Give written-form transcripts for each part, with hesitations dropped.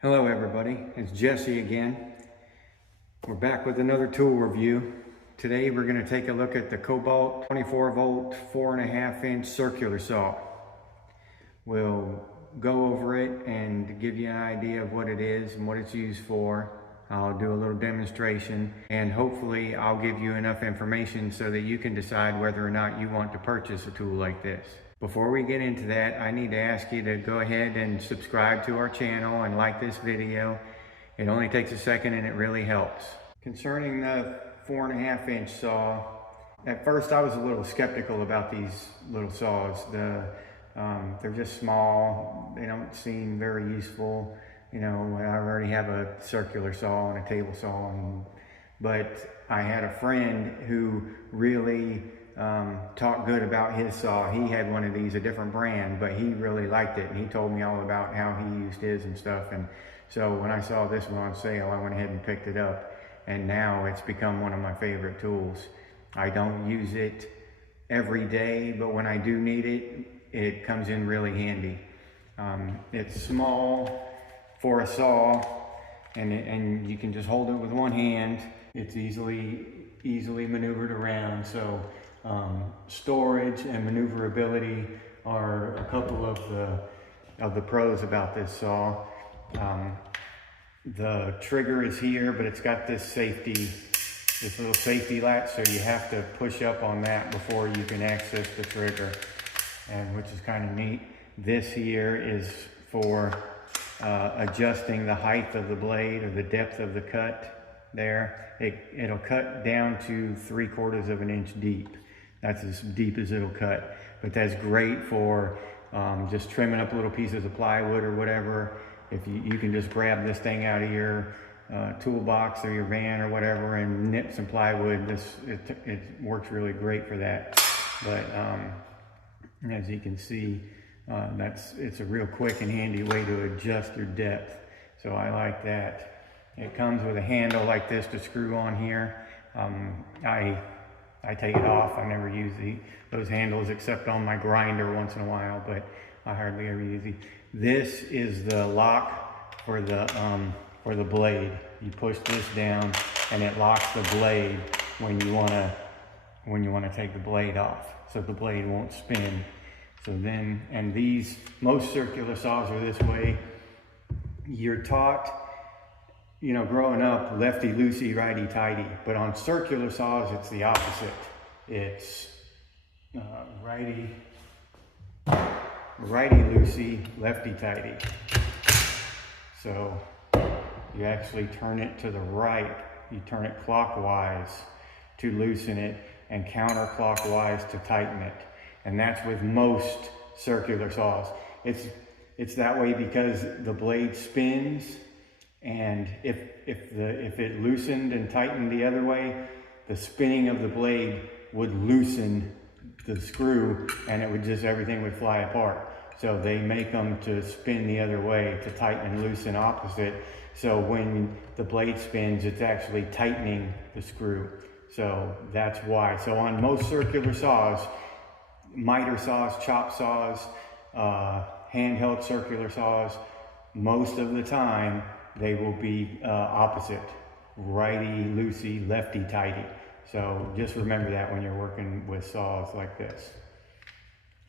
Hello everybody, it's Jesse again. We're back with another tool review. Today we're going to take a look at the Kobalt 24 volt 4.5 inch circular saw. We'll go over it and give you an idea of what it is and what it's used for. I'll do a little demonstration and hopefully I'll give you enough information so that you can decide whether or not you want to purchase a tool like this. Before we get into that, I need to ask you to go ahead and subscribe to our channel and like this video. It only takes a second and it really helps. Concerning the 4.5 inch saw, at first I was a little skeptical about these little saws. They're just small, they don't seem very useful. You know, I already have a circular saw and a table saw, but I had a friend who really talked good about his saw. He had one of these, a different brand, but he really liked it, and he told me all about how he used his and stuff. And so when I saw this one on sale, I went ahead and picked it up, and now it's become one of my favorite tools. I don't use it every day, but when I do need it, it comes in really handy. It's small for a saw, and you can just hold it with one hand. It's easily maneuvered around, so storage and maneuverability are a couple of the pros about this saw. The trigger is here, but it's got this little safety latch, so you have to push up on that before you can access the trigger, and which is kind of neat. This here is for adjusting the height of the blade or the depth of the cut there. It'll cut down to 3/4 of an inch deep. That's as deep as it'll cut, but that's great for just trimming up little pieces of plywood or whatever. If you can just grab this thing out of your toolbox or your van or whatever and nip some plywood, it works really great for that. But as you can see, it's a real quick and handy way to adjust your depth, so I like that. It comes with a handle like this to screw on here. I take it off. I never use those handles except on my grinder once in a while, but I hardly ever use these. This is the lock for the blade. You push this down and it locks the blade when you want to take the blade off, so the blade won't spin. So then, and most circular saws are this way. You're taught, you know, growing up, lefty loosey, righty tighty, but on circular saws it's the opposite. It's righty loosey, lefty tighty. So you actually turn it to the right. You turn it clockwise to loosen it and counterclockwise to tighten it. And that's with most circular saws. It's that way because the blade spins, and if it loosened and tightened the other way, the spinning of the blade would loosen the screw, and everything would fly apart. So they make them to spin the other way, to tighten and loosen opposite. So when the blade spins, it's actually tightening the screw. So that's why. So on most circular saws, miter saws, chop saws, handheld circular saws, most of the time they will be opposite, righty loosey, lefty tighty. So just remember that when you're working with saws like this.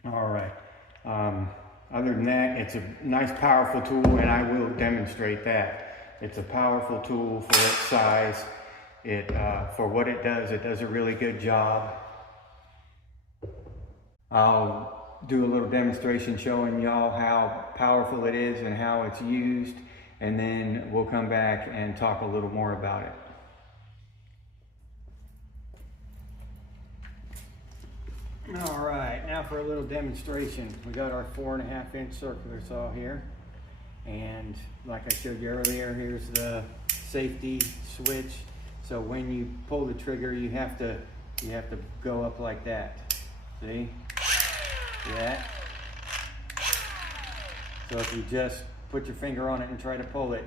All right. Other than that, it's a nice, powerful tool, and I will demonstrate that. It's a powerful tool for its size. For what it does a really good job. I'll do a little demonstration showing y'all how powerful it is and how it's used, and then we'll come back and talk a little more about it. All right, now for a little demonstration. We got our 4.5 inch circular saw here, and like I showed you earlier, here's the safety switch. So when you pull the trigger, you have to go up like that. See? See that? So if you just put your finger on it and try to pull it,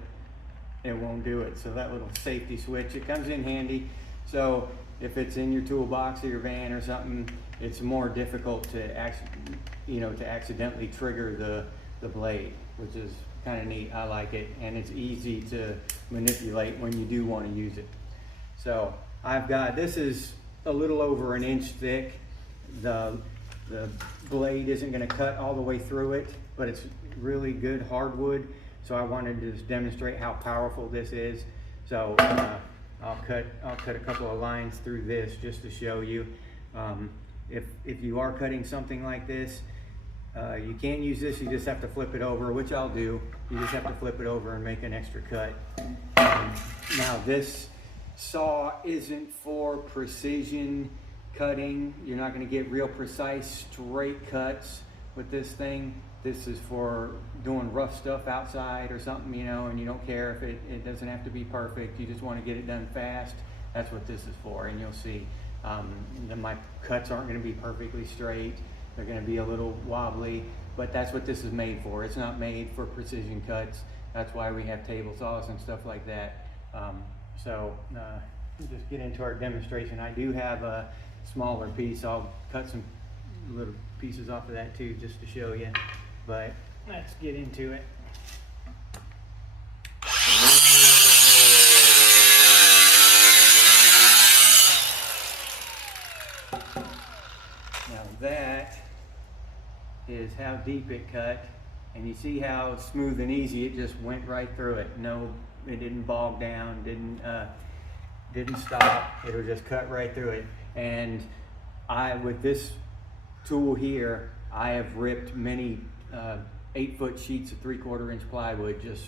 it won't do it. So that little safety switch, it comes in handy. So if it's in your toolbox or your van or something, it's more difficult to accidentally trigger the blade, which is kind of neat. I like it, and it's easy to manipulate when you do want to use it. So I've got, this is a little over an inch thick. The blade isn't going to cut all the way through it, but it's really good hardwood. So I wanted to just demonstrate how powerful this is. So I'll cut a couple of lines through this just to show you. If you are cutting something like this, you can't use this, you just have to flip it over, which I'll do. You just have to flip it over and make an extra cut. Now this saw isn't for precision cutting. You're not going to get real precise straight cuts with this thing. This is for doing rough stuff outside or something, you know, and you don't care if it doesn't have to be perfect. You just want to get it done fast. That's what this is for. And you'll see my cuts aren't going to be perfectly straight. They're going to be a little wobbly, but that's what this is made for. It's not made for precision cuts. That's why we have table saws and stuff like that. Just get into our demonstration. I do have a smaller piece. I'll cut some little pieces off of that too, just to show you. But let's get into it. Now that is how deep it cut, and you see how smooth and easy it just went right through it. No, it didn't bog down, didn't stop. It'll just cut right through it. And with this tool here, I have ripped many 8-foot sheets of 3/4 inch plywood, just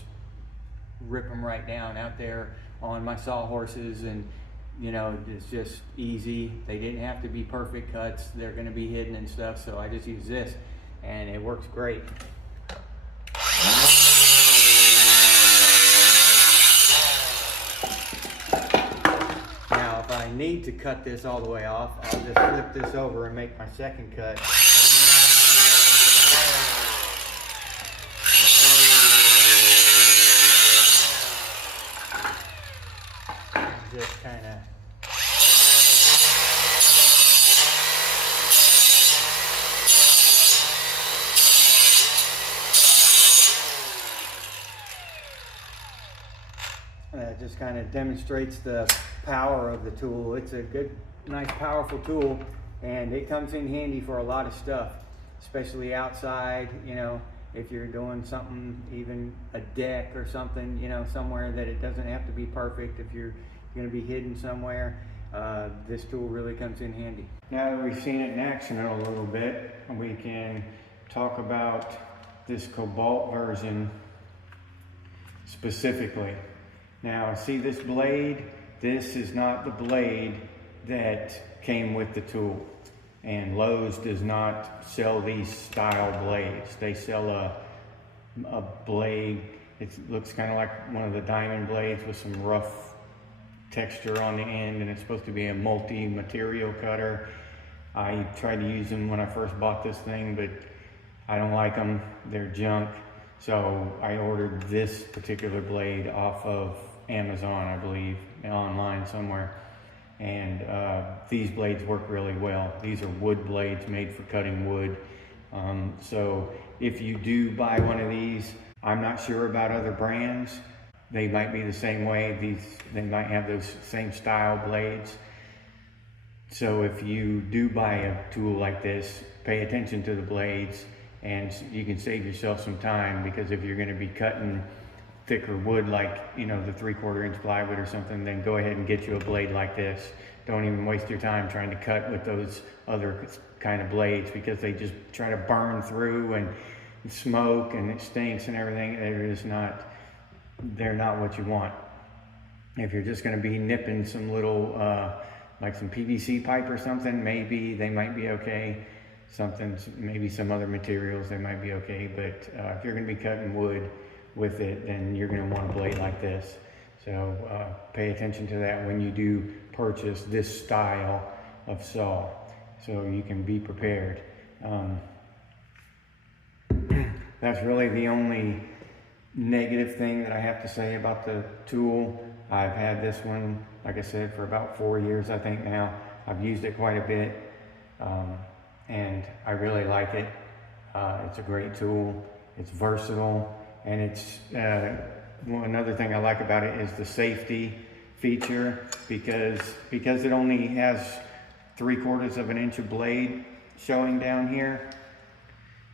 rip them right down out there on my sawhorses, and you know, it's just easy. They didn't have to be perfect cuts. They're going to be hidden and stuff, so I just use this and it works great. Now if I need to cut this all the way off, I'll just flip this over and make my second cut. Just kind of just kind of demonstrates the power of the tool. It's a good, nice, powerful tool, and it comes in handy for a lot of stuff, especially outside. You know, if you're doing something, even a deck or something, you know, somewhere that it doesn't have to be perfect. If you're going to be hidden somewhere, this tool really comes in handy. Now that we've seen it in action a little bit, we can talk about this Kobalt version specifically. Now see this blade? This is not the blade that came with the tool. And Lowe's does not sell these style blades. They sell a blade, it looks kind of like one of the diamond blades with some rough texture on the end, and it's supposed to be a multi-material cutter. I tried to use them when I first bought this thing, but I don't like them. They're junk. So I ordered this particular blade off of Amazon, I believe, online somewhere. And these blades work really well. These are wood blades made for cutting wood. So if you do buy one of these, I'm not sure about other brands. They might be the same way. They might have those same style blades. So if you do buy a tool like this, pay attention to the blades, and you can save yourself some time, because if you're going to be cutting thicker wood, like, you know, the 3/4 inch plywood or something, then go ahead and get you a blade like this. Don't even waste your time trying to cut with those other kind of blades, because they just try to burn through and smoke and it stinks and everything. They're not what you want. If you're just going to be nipping some little like some PVC pipe or something, maybe they might be okay. Maybe some other materials, they miid be okay. But if you're going to be cutting wood with it, then you're going to want a blade like this. So pay attention to that when you do purchase this style of saw, so you can be prepared. That's really the only negative thing that I have to say about the tool. I've had this one, like I said, for about 4 years, I think now. I've used it quite a bit, and I really like it. It's a great tool. It's versatile. And it's another thing I like about it is the safety feature, because it only has 3/4 of an inch of blade showing down here.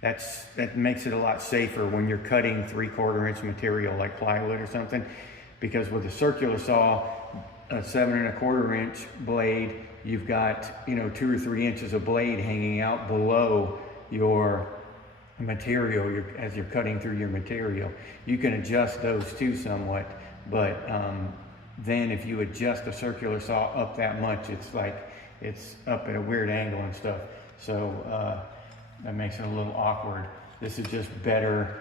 That makes it a lot safer when you're cutting 3/4 inch material like plywood or something, because with a circular saw, a 7 1/4 inch blade, you've got 2 or 3 inches of blade hanging out below your material as you're cutting through your material. You can adjust those too somewhat, but then if you adjust the circular saw up that much, it's like it's up at a weird angle and stuff. So that makes it a little awkward. This is just better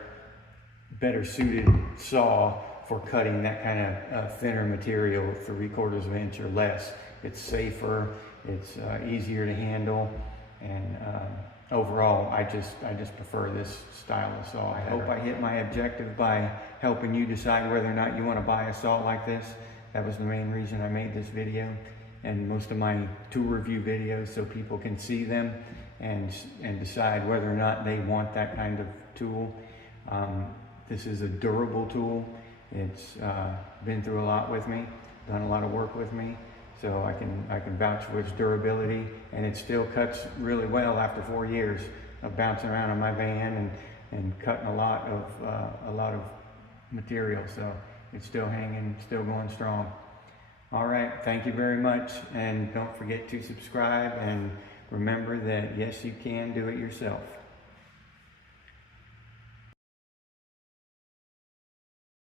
suited saw for cutting that kind of thinner material, 3/4 inch or less. It's safer, it's easier to handle, and overall, I just prefer this style of saw. I hope I hit my objective by helping you decide whether or not you want to buy a saw like this. That was the main reason I made this video, and most of my tool review videos, so people can see them and decide whether or not they want that kind of tool. This is a durable tool. It's been through a lot with me, done a lot of work with me, so I can vouch for its durability, and it still cuts really well after 4 years of bouncing around on my van and cutting a lot of material. So it's still hanging, still going strong. All right, thank you very much, and don't forget to subscribe, and remember that yes, you can do it yourself.